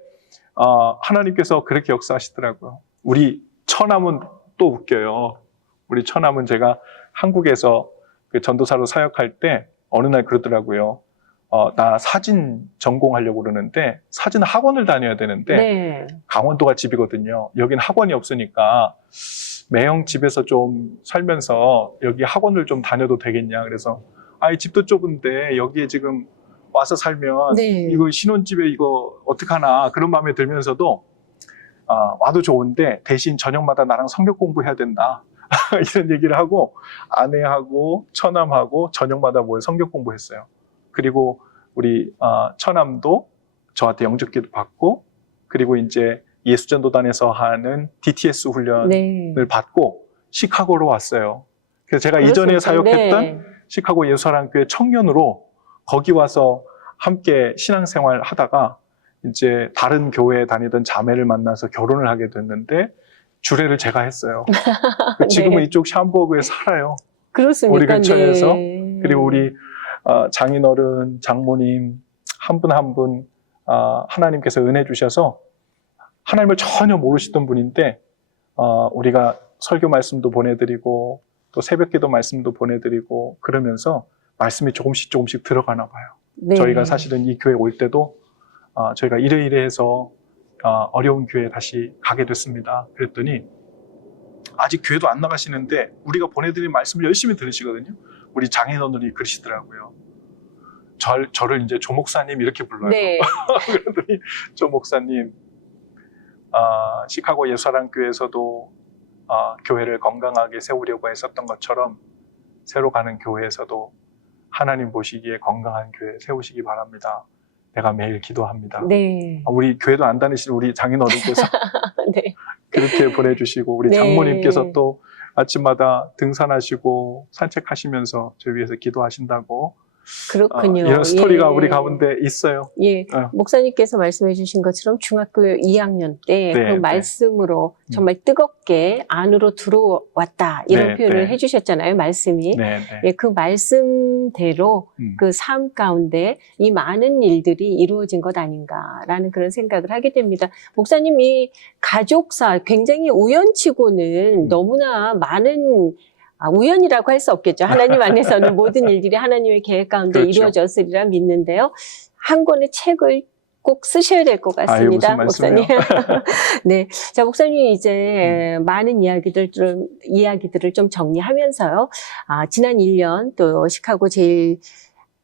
하나님께서 그렇게 역사하시더라고요. 우리 처남은 또 웃겨요. 우리 처남은 제가 한국에서 그 전도사로 사역할 때 어느 날 그러더라고요. 나 사진 전공하려고 그러는데 사진 학원을 다녀야 되는데 네. 강원도가 집이거든요. 여긴 학원이 없으니까 매형 집에서 좀 살면서 여기 학원을 좀 다녀도 되겠냐. 그래서 이 집도 좁은데 여기에 지금 와서 살면 네. 이거 신혼집에 이거 어떡하나 그런 마음이 들면서도 와도 좋은데 대신 저녁마다 나랑 성경 공부해야 된다. 이런 얘기를 하고 아내하고 처남하고 저녁마다 모여 성경 공부했어요. 그리고 우리 처남도 저한테 영접기도 받고 그리고 이제 예수전도단에서 하는 DTS 훈련을 네. 받고 시카고로 왔어요. 그래서 제가 이전에 사역했던 네. 시카고 예수사랑교회 청년으로 거기 와서 함께 신앙생활 하다가 이제 다른 교회에 다니던 자매를 만나서 결혼을 하게 됐는데 주례를 제가 했어요. 지금은 네. 이쪽 샴버그에 살아요. 그렇습니까? 우리 근처에서. 네. 그리고 우리 장인어른, 장모님 한 분 한 분 하나님께서 은혜 주셔서 하나님을 전혀 모르시던 분인데 우리가 설교 말씀도 보내드리고 또 새벽기도 말씀도 보내드리고 그러면서 말씀이 조금씩 들어가나 봐요. 네. 저희가 사실은 이 교회 올 때도 저희가 이래 해서 어려운 교회에 다시 가게 됐습니다. 그랬더니 아직 교회도 안 나가시는데 우리가 보내드린 말씀을 열심히 들으시거든요. 우리 장인어른이 그러시더라고요. 저를 이제 조 목사님 이렇게 불러요. 네. 그러더니 조 목사님 시카고 예수사랑교회에서도 교회를 건강하게 세우려고 했었던 것처럼 새로 가는 교회에서도 하나님 보시기에 건강한 교회 세우시기 바랍니다. 내가 매일 기도합니다. 네. 우리 교회도 안 다니신 우리 장인어른께서 네. 그렇게 보내주시고 우리 네. 장모님께서 또 아침마다 등산하시고 산책하시면서 저희 위해서 기도하신다고 그렇군요. 이런 스토리가 예. 우리 가운데 있어요. 예, 목사님께서 말씀해 주신 것처럼 중학교 2학년 때 그 네, 말씀으로 정말 뜨겁게 안으로 들어왔다 이런 네, 표현을 네. 해주셨잖아요, 말씀이. 네, 예, 그 말씀대로 그 삶 가운데 이 많은 일들이 이루어진 것 아닌가라는 그런 생각을 하게 됩니다. 목사님이 가족사 굉장히 우연치고는 너무나 많은 우연이라고 할 수 없겠죠. 하나님 안에서는 모든 일들이 하나님의 계획 가운데 그렇죠. 이루어졌으리라 믿는데요. 한 권의 책을 꼭 쓰셔야 될 것 같습니다, 무슨 목사님. 말씀이에요? 네, 자 목사님 이제 많은 이야기들을 좀 정리하면서요. 지난 1년 또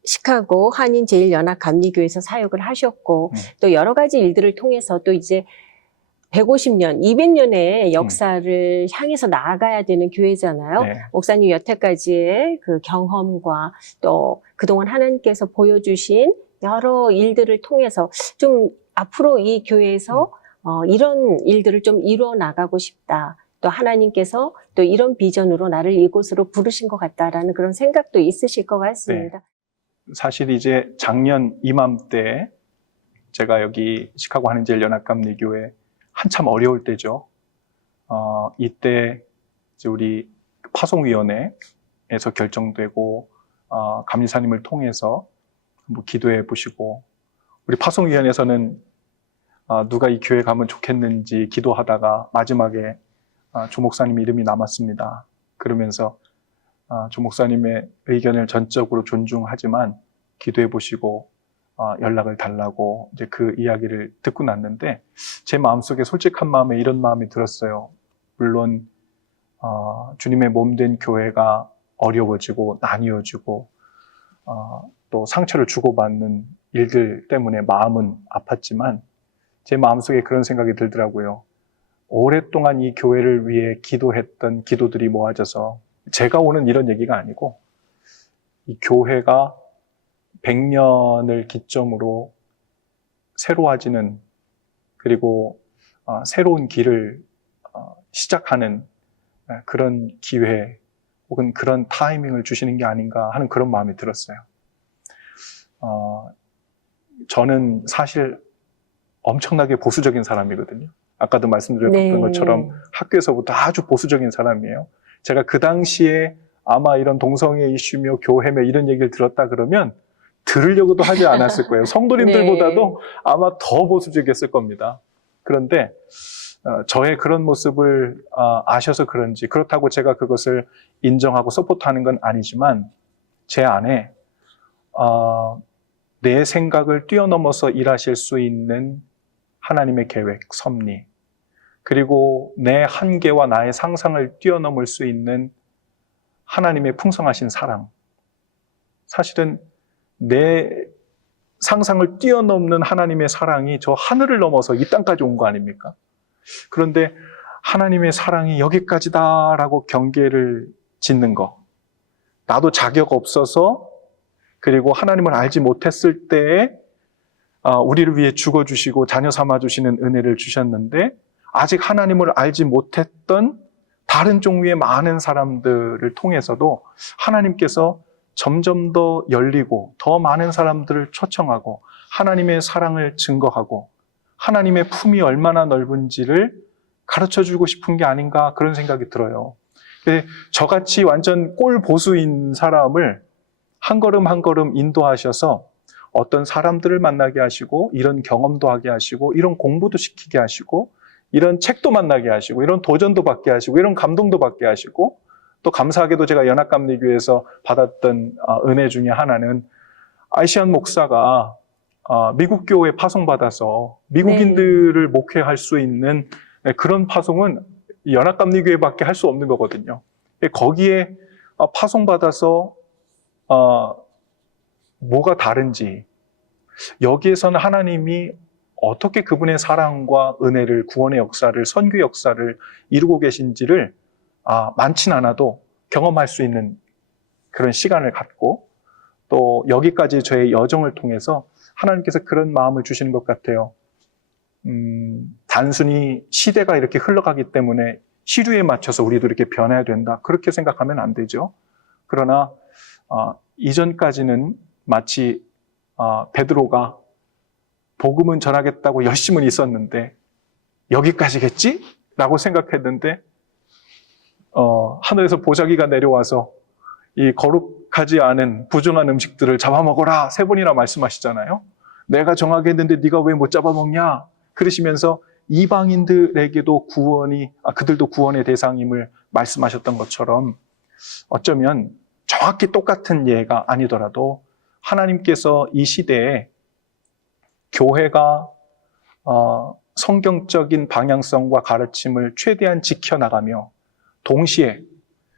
시카고 한인 제일연합 감리교회에서 사역을 하셨고 또 여러 가지 일들을 통해서 또 이제 150년, 200년의 역사를 향해서 나아가야 되는 교회잖아요. 네. 목사님 여태까지의 그 경험과 또 그동안 하나님께서 보여주신 여러 일들을 통해서 좀 앞으로 이 교회에서 이런 일들을 좀 이루어 나가고 싶다. 또 하나님께서 또 이런 비전으로 나를 이곳으로 부르신 것 같다라는 그런 생각도 있으실 것 같습니다. 네. 사실 이제 작년 이맘때 제가 여기 시카고 한인제일연합감리교회 한참 어려울 때죠. 이때 이제 우리 파송위원회에서 결정되고 감리사님을 통해서 한번 기도해 보시고 우리 파송위원회에서는 누가 이 교회 가면 좋겠는지 기도하다가 마지막에 조 목사님 이름이 남았습니다. 그러면서 조 목사님의 의견을 전적으로 존중하지만 기도해 보시고 연락을 달라고 이제 그 이야기를 듣고 났는데 제 마음속에 솔직한 마음에 이런 마음이 들었어요. 물론 주님의 몸된 교회가 어려워지고 나뉘어지고 또 상처를 주고받는 일들 때문에 마음은 아팠지만 제 마음속에 그런 생각이 들더라고요. 오랫동안 이 교회를 위해 기도했던 기도들이 모아져서 제가 오는 이런 얘기가 아니고 이 교회가 100년을 기점으로 새로워지는 그리고 새로운 길을 시작하는 그런 기회 혹은 그런 타이밍을 주시는 게 아닌가 하는 그런 마음이 들었어요. 저는 사실 엄청나게 보수적인 사람이거든요. 아까도 말씀드렸던 것처럼 학교에서부터 아주 보수적인 사람이에요. 제가 그 당시에 아마 이런 동성애 이슈며 교회며 이런 얘기를 들었다 그러면 들으려고도 하지 않았을 거예요. 성도님들보다도 아마 더 보수적이었을 겁니다. 그런데 저의 그런 모습을 아셔서 그런지 그렇다고 제가 그것을 인정하고 서포트하는 건 아니지만 제 안에 내 생각을 뛰어넘어서 일하실 수 있는 하나님의 계획, 섭리 그리고 내 한계와 나의 상상을 뛰어넘을 수 있는 하나님의 풍성하신 사랑. 사실은 내 상상을 뛰어넘는 하나님의 사랑이 저 하늘을 넘어서 이 땅까지 온 거 아닙니까? 그런데 하나님의 사랑이 여기까지다라고 경계를 짓는 거. 나도 자격 없어서 그리고 하나님을 알지 못했을 때에 우리를 위해 죽어주시고 자녀 삼아주시는 은혜를 주셨는데 아직 하나님을 알지 못했던 다른 종류의 많은 사람들을 통해서도 하나님께서 점점 더 열리고 더 많은 사람들을 초청하고 하나님의 사랑을 증거하고 하나님의 품이 얼마나 넓은지를 가르쳐주고 싶은 게 아닌가 그런 생각이 들어요. 저같이 완전 꼴보수인 사람을 한 걸음 한 걸음 인도하셔서 어떤 사람들을 만나게 하시고 이런 경험도 하게 하시고 이런 공부도 시키게 하시고 이런 책도 만나게 하시고 이런 도전도 받게 하시고 이런 감동도 받게 하시고 또 감사하게도 제가 연합감리교회에서 받았던 은혜 중에 하나는 아이시안 목사가 미국 교회에 파송받아서 미국인들을 목회할 수 있는 그런 파송은 연합감리교회밖에 할 수 없는 거거든요. 거기에 파송받아서 뭐가 다른지 여기에서는 하나님이 어떻게 그분의 사랑과 은혜를 구원의 역사를 선교 역사를 이루고 계신지를 많진 않아도 경험할 수 있는 그런 시간을 갖고 또 여기까지 저의 여정을 통해서 하나님께서 그런 마음을 주시는 것 같아요. 단순히 시대가 이렇게 흘러가기 때문에 시류에 맞춰서 우리도 이렇게 변해야 된다. 그렇게 생각하면 안 되죠. 그러나 이전까지는 마치 베드로가 복음은 전하겠다고 열심은 있었는데 여기까지겠지? 라고 생각했는데 하늘에서 보자기가 내려와서 이 거룩하지 않은 부정한 음식들을 잡아먹어라 3번이나 말씀하시잖아요. 내가 정하게 했는데 네가 왜 못 잡아먹냐? 그러시면서 이방인들에게도 그들도 구원의 대상임을 말씀하셨던 것처럼 어쩌면 정확히 똑같은 예가 아니더라도 하나님께서 이 시대에 교회가 성경적인 방향성과 가르침을 최대한 지켜나가며 동시에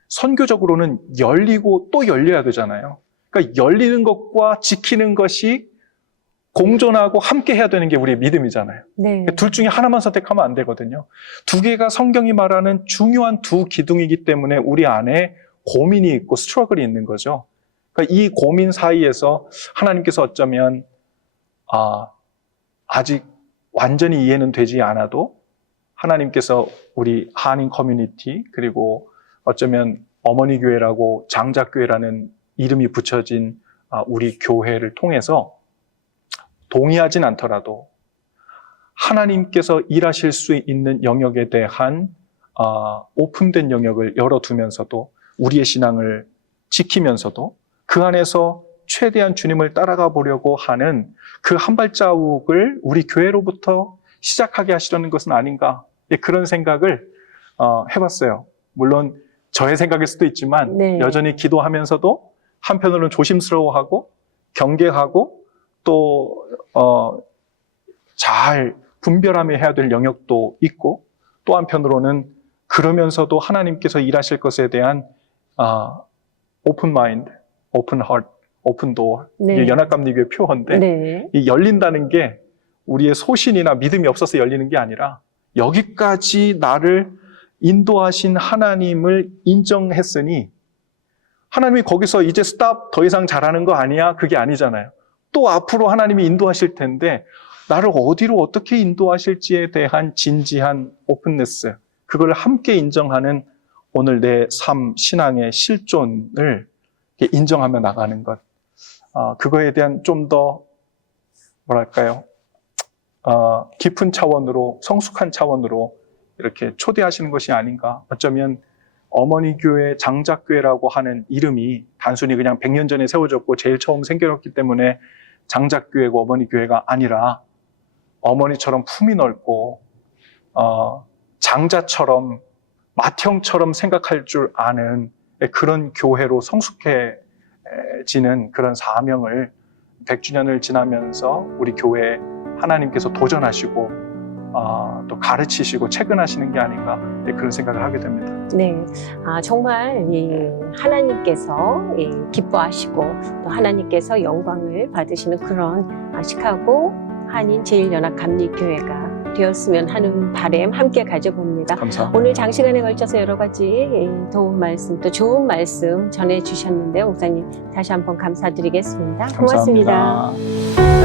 선교적으로는 열리고 또 열려야 되잖아요. 그러니까 열리는 것과 지키는 것이 공존하고 함께 해야 되는 게 우리의 믿음이잖아요. 네. 둘 중에 하나만 선택하면 안 되거든요. 두 개가 성경이 말하는 중요한 두 기둥이기 때문에 우리 안에 고민이 있고 스트러글이 있는 거죠. 그러니까 이 고민 사이에서 하나님께서 어쩌면 아직 완전히 이해는 되지 않아도 하나님께서 우리 한인 커뮤니티 그리고 어쩌면 어머니 교회라고 장작교회라는 이름이 붙여진 우리 교회를 통해서 동의하진 않더라도 하나님께서 일하실 수 있는 영역에 대한 오픈된 영역을 열어두면서도 우리의 신앙을 지키면서도 그 안에서 최대한 주님을 따라가 보려고 하는 그 한 발자국을 우리 교회로부터 시작하게 하시려는 것은 아닌가 그런 생각을 해봤어요. 물론 저의 생각일 수도 있지만 네. 여전히 기도하면서도 한편으로는 조심스러워하고 경계하고 또 잘 분별하며 해야 될 영역도 있고 또 한편으로는 그러면서도 하나님께서 일하실 것에 대한 오픈 마인드, 오픈 하트, 오픈 도어 네. 이게 연합감리교의 표어인데 네. 이 열린다는 게 우리의 소신이나 믿음이 없어서 열리는 게 아니라 여기까지 나를 인도하신 하나님을 인정했으니 하나님이 거기서 이제 스탑 더 이상 잘하는 거 아니야? 그게 아니잖아요. 또 앞으로 하나님이 인도하실 텐데 나를 어디로 어떻게 인도하실지에 대한 진지한 오픈네스 그걸 함께 인정하는 오늘 내 삶, 신앙의 실존을 인정하며 나가는 것 그거에 대한 좀 더 뭐랄까요 깊은 차원으로 성숙한 차원으로 이렇게 초대하시는 것이 아닌가. 어쩌면 어머니 교회 장작교회라고 하는 이름이 단순히 그냥 100년 전에 세워졌고 제일 처음 생겨났기 때문에 장작교회고 어머니 교회가 아니라 어머니처럼 품이 넓고 장자처럼 맏형처럼 생각할 줄 아는 그런 교회로 성숙해지는 그런 사명을 100주년을 지나면서 우리 교회에 하나님께서 도전하시고 또 가르치시고 체근하시는 게 아닌가 그런 생각을 하게 됩니다. 네, 정말 하나님께서 기뻐하시고 또 하나님께서 영광을 받으시는 그런 시카고 한인 제일연합 감리교회가 되었으면 하는 바람 함께 가져봅니다. 감사합니다. 오늘 장시간에 걸쳐서 여러 가지 도움 말씀 또 좋은 말씀 전해주셨는데요. 목사님 다시 한번 감사드리겠습니다. 고맙습니다. 감사합니다.